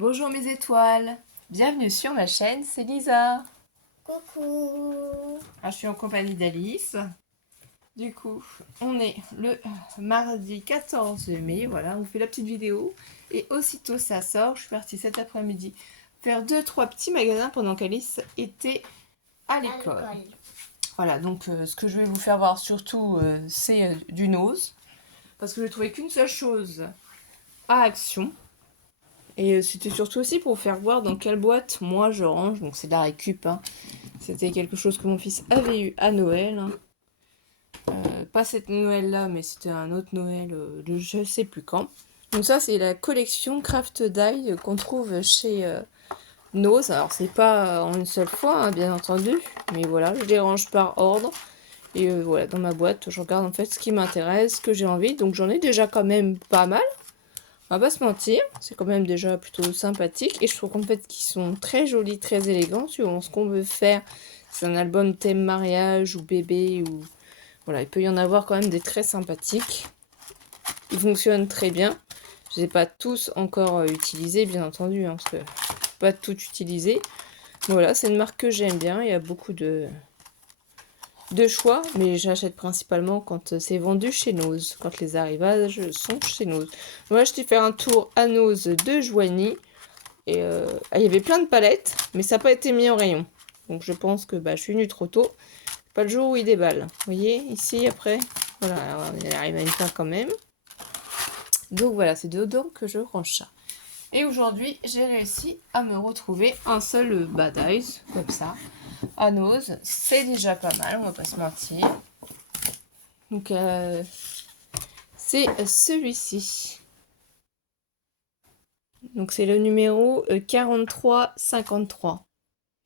Bonjour mes étoiles, bienvenue sur ma chaîne, c'est Lisa. Coucou. Je suis en compagnie d'Alice. Du coup, on est le mardi 14 mai, voilà, on fait la petite vidéo. Et aussitôt ça sort, je suis partie cet après-midi faire 2-3 petits magasins pendant qu'Alice était à l'école. Voilà, donc ce que je vais vous faire voir surtout, c'est du nose. Parce que je trouvais qu'une seule chose à Action. Et c'était surtout aussi pour vous faire voir dans quelle boîte moi je range. Donc c'est de la récup. Hein. C'était quelque chose que mon fils avait eu à Noël. Hein. Pas cette Noël-là, mais c'était un autre Noël de je sais plus quand. Donc ça, c'est la collection Craft Die qu'on trouve chez Nose. Alors c'est pas en une seule fois, hein, bien entendu. Mais voilà, je les range par ordre. Et voilà, dans ma boîte, je regarde en fait ce qui m'intéresse, ce que j'ai envie. Donc j'en ai déjà quand même pas mal. On va pas se mentir, c'est quand même déjà plutôt sympathique. Et je trouve qu'en fait qu'ils sont très jolis, très élégants, suivant ce qu'on veut faire. C'est un album thème mariage ou bébé ou... Voilà, il peut y en avoir quand même des très sympathiques. Ils fonctionnent très bien. Je ne les ai pas tous encore utilisés, bien entendu, hein, parce que pas tout utiliser. Voilà, c'est une marque que j'aime bien. Il y a beaucoup de choix, mais j'achète principalement quand c'est vendu chez Nose, quand les arrivages sont chez Nose. Moi, je t'ai fait un tour à Nose de Joigny, et il y avait plein de palettes, mais ça n'a pas été mis en rayon. Donc je pense que je suis venue trop tôt. Pas le jour où il déballe. Vous voyez, ici, après, voilà, il arrive à une fin quand même. Donc voilà, c'est dedans que je range ça. Et aujourd'hui, j'ai réussi à me retrouver un seul Bad Eyes, comme ça, à Nose. C'est déjà pas mal, on va pas se mentir. Donc, c'est celui-ci. Donc, c'est le numéro 43,53.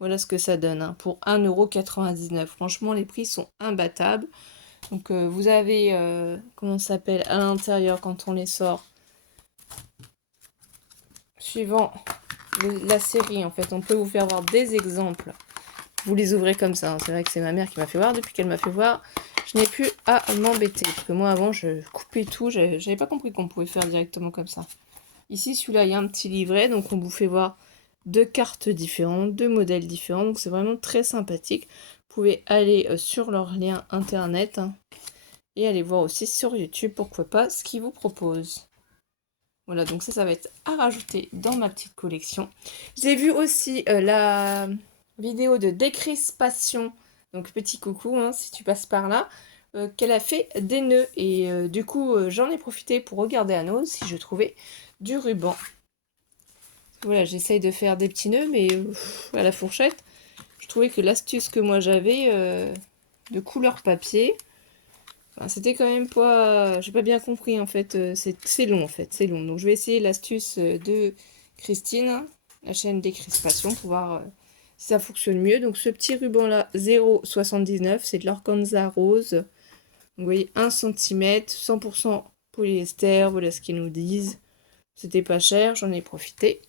Voilà ce que ça donne, hein, pour 1,99 €. Franchement, les prix sont imbattables. Donc, vous avez, comment ça s'appelle, à l'intérieur quand on les sort. Suivant la série, en fait, on peut vous faire voir des exemples. Vous les ouvrez comme ça. Hein. C'est vrai que c'est ma mère qui m'a fait voir. Depuis qu'elle m'a fait voir, je n'ai plus à m'embêter. Parce que moi, avant, je coupais tout. J'avais pas compris qu'on pouvait faire directement comme ça. Ici, celui-là, il y a un petit livret. Donc, on vous fait voir deux cartes différentes, deux modèles différents. Donc, c'est vraiment très sympathique. Vous pouvez aller sur leur lien internet. Hein, et aller voir aussi sur YouTube, pourquoi pas, ce qu'ils vous proposent. Voilà, donc ça va être à rajouter dans ma petite collection. J'ai vu aussi la vidéo de décrispation, donc petit coucou hein, si tu passes par là, qu'elle a fait des nœuds. Et du coup, j'en ai profité pour regarder à Nose si je trouvais du ruban. Voilà, j'essaye de faire des petits nœuds, mais à la fourchette, je trouvais que l'astuce que moi j'avais de couleur papier, c'était quand même pas... J'ai pas bien compris en fait. C'est long en fait, c'est long. Donc je vais essayer l'astuce de Christine, la chaîne Décrispation, pour voir si ça fonctionne mieux. Donc ce petit ruban là, 0,79, c'est de l'organza rose. Vous voyez, 1 cm, 100% polyester, voilà ce qu'ils nous disent. C'était pas cher, j'en ai profité.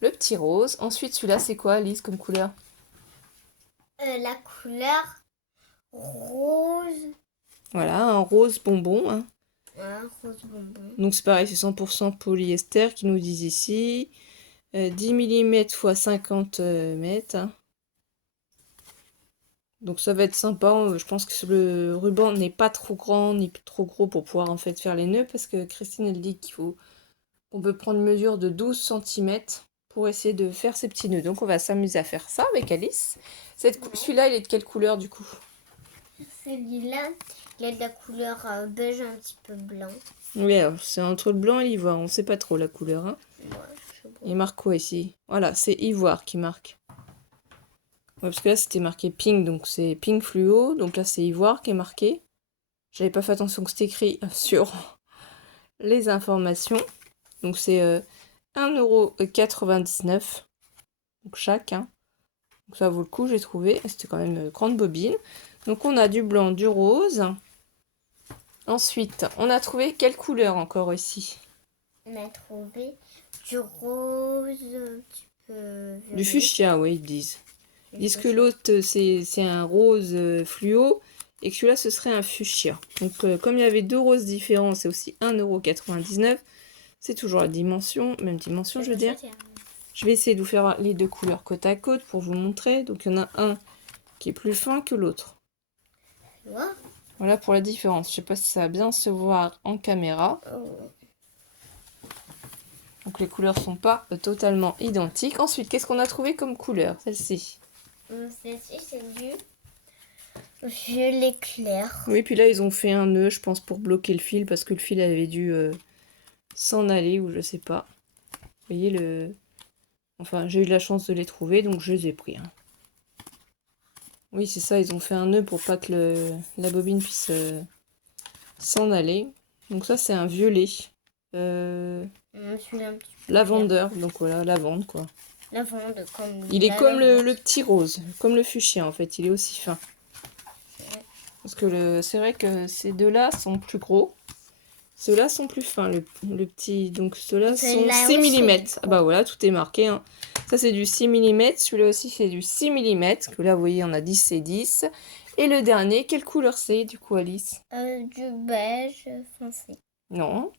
Le petit rose. Ensuite celui-là, c'est quoi Alice comme couleur? La couleur rose. Voilà, un rose bonbon. Hein. Rose bonbon. Donc c'est pareil, c'est 100% polyester qu'ils nous disent ici. 10 mm x 50 mètres. Hein. Donc ça va être sympa. Je pense que le ruban n'est pas trop grand ni trop gros pour pouvoir en fait faire les nœuds. Parce que Christine elle dit qu'on peut prendre une mesure de 12 cm pour essayer de faire ces petits nœuds. Donc on va s'amuser à faire ça avec Alice. Celui-là il est de quelle couleur du coup? Celui-là, il a de la couleur beige un petit peu blanc. Oui, alors c'est entre le blanc et l'ivoire. On sait pas trop la couleur. Hein. Ouais, Il marque quoi ici? Voilà, c'est ivoire qui marque. Ouais, parce que là, c'était marqué pink, donc c'est pink fluo. Donc là, c'est ivoire qui est marqué. J'avais pas fait attention que c'était écrit sur les informations. Donc c'est 1,99 €. Donc chaque. Hein. Donc ça vaut le coup, j'ai trouvé. C'était quand même une grande bobine. Donc on a du blanc, du rose. Ensuite, on a trouvé quelle couleur encore ici? On a trouvé du rose un petit peu Du violet. fuchsia, oui, ils disent. Ils disent que l'autre, c'est un rose fluo et que celui-là, ce serait un fuchsia. Donc, comme il y avait deux roses différents, c'est aussi 1,99 €. C'est toujours la dimension, même dimension, je veux dire. Je vais essayer de vous faire les deux couleurs côte à côte pour vous montrer. Donc il y en a un qui est plus fin que l'autre. Vois. Voilà pour la différence. Je sais pas si ça va bien se voir en caméra. Donc les couleurs sont pas totalement identiques. Ensuite, qu'est-ce qu'on a trouvé comme couleur? Celle-ci. Celle-ci, c'est du violet clair. Oui, puis là, ils ont fait un nœud, je pense, pour bloquer le fil, parce que le fil avait dû s'en aller, ou je sais pas. Vous voyez, le... Enfin, j'ai eu de la chance de les trouver, donc je les ai pris. Hein. Oui, c'est ça, ils ont fait un nœud pour pas que la bobine puisse s'en aller. Donc ça, c'est un violet. Celui-là, un petit peu Lavender, donc voilà, lavande, quoi. lavande, comme Il est la comme lavande. le petit rose, comme le fuchsia, en fait. Il est aussi fin. Parce que c'est vrai que ces deux-là sont plus gros. Ceux-là sont plus fins, le petit. Donc ceux-là sont Celui-là 6 aussi, mm. Ah bah voilà, tout est marqué. Hein. Ça c'est du 6 mm. Celui-là aussi c'est du 6 mm. Que là vous voyez on a 10 et 10. Et le dernier, quelle couleur c'est du coup Alice? Du beige foncé. Non.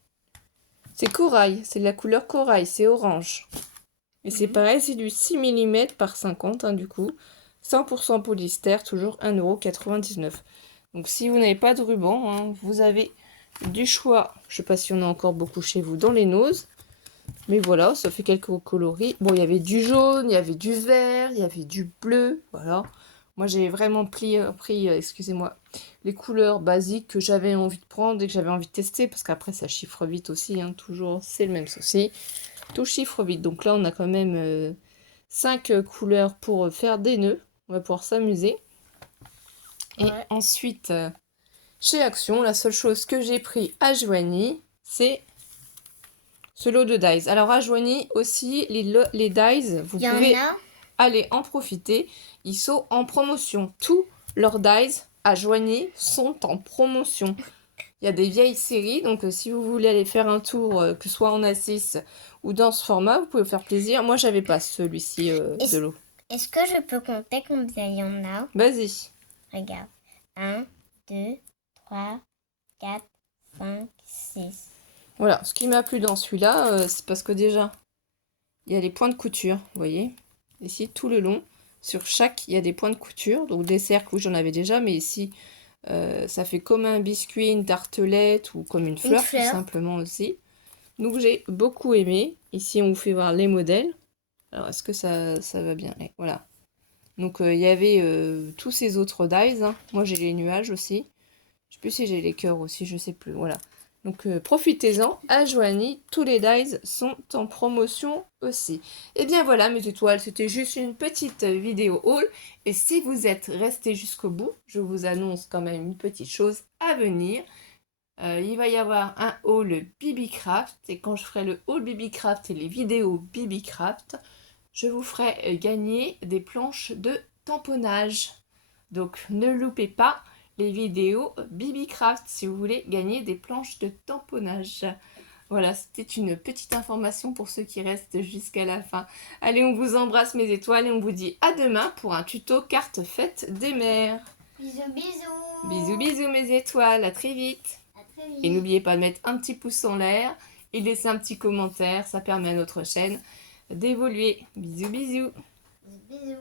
C'est corail. C'est de la couleur corail. C'est orange. Et c'est pareil, c'est du 6 mm par 50 hein, du coup. 100% polyester, toujours 1,99 €. Donc si vous n'avez pas de ruban, hein, vous avez du choix. Je sais pas si on a encore beaucoup chez vous dans les noses. Mais voilà, ça fait quelques coloris. Bon, il y avait du jaune, il y avait du vert, il y avait du bleu. Voilà. Moi, j'ai vraiment pris excusez-moi, les couleurs basiques que j'avais envie de prendre et que j'avais envie de tester. Parce qu'après, ça chiffre vite aussi. Hein, toujours, c'est le même souci. Tout chiffre vite. Donc là, on a quand même 5 couleurs pour faire des nœuds. On va pouvoir s'amuser. Et ensuite, chez Action, la seule chose que j'ai pris à Joigny, c'est ce lot de dies. Alors à Joigny aussi, les dies, vous pouvez aller en profiter. Ils sont en promotion. Tous leurs dies à Joigny sont en promotion. Il y a des vieilles séries, donc si vous voulez aller faire un tour, que ce soit en A6 ou dans ce format, vous pouvez vous faire plaisir. Moi, j'avais pas celui-ci de l'eau. Est-ce que je peux compter combien il y en a? Vas-y. Regarde. 1, 2, 3, 4, 5, 6. Voilà, ce qui m'a plu dans celui-là, c'est parce que déjà, il y a les points de couture, vous voyez. Ici, tout le long, sur chaque, il y a des points de couture. Donc des cercles, oui, j'en avais déjà, mais ici, ça fait comme un biscuit, une tartelette ou comme une fleur, tout simplement aussi. Donc j'ai beaucoup aimé. Ici, on vous fait voir les modèles. Alors, est-ce que ça va bien? Et voilà. Donc, il y avait tous ces autres dies. Hein. Moi, j'ai les nuages aussi. Je sais plus si j'ai les cœurs aussi, je sais plus. Voilà. Donc, profitez-en. À Joigny, tous les dies sont en promotion aussi. Et bien voilà, mes étoiles, c'était juste une petite vidéo haul. Et si vous êtes restés jusqu'au bout, je vous annonce quand même une petite chose à venir. Il va y avoir un haul BibiCraft. Et quand je ferai le haul BibiCraft et les vidéos BibiCraft, je vous ferai gagner des planches de tamponnage. Donc ne loupez pas les vidéos BibiCraft si vous voulez gagner des planches de tamponnage. Voilà, c'était une petite information pour ceux qui restent jusqu'à la fin. Allez, on vous embrasse mes étoiles et on vous dit à demain pour un tuto carte fête des mères. Bisous, bisous. Bisous, bisous mes étoiles, à très vite. Et n'oubliez pas de mettre un petit pouce en l'air et de laisser un petit commentaire, ça permet à notre chaîne d'évoluer. Bisous, bisous. Bisous.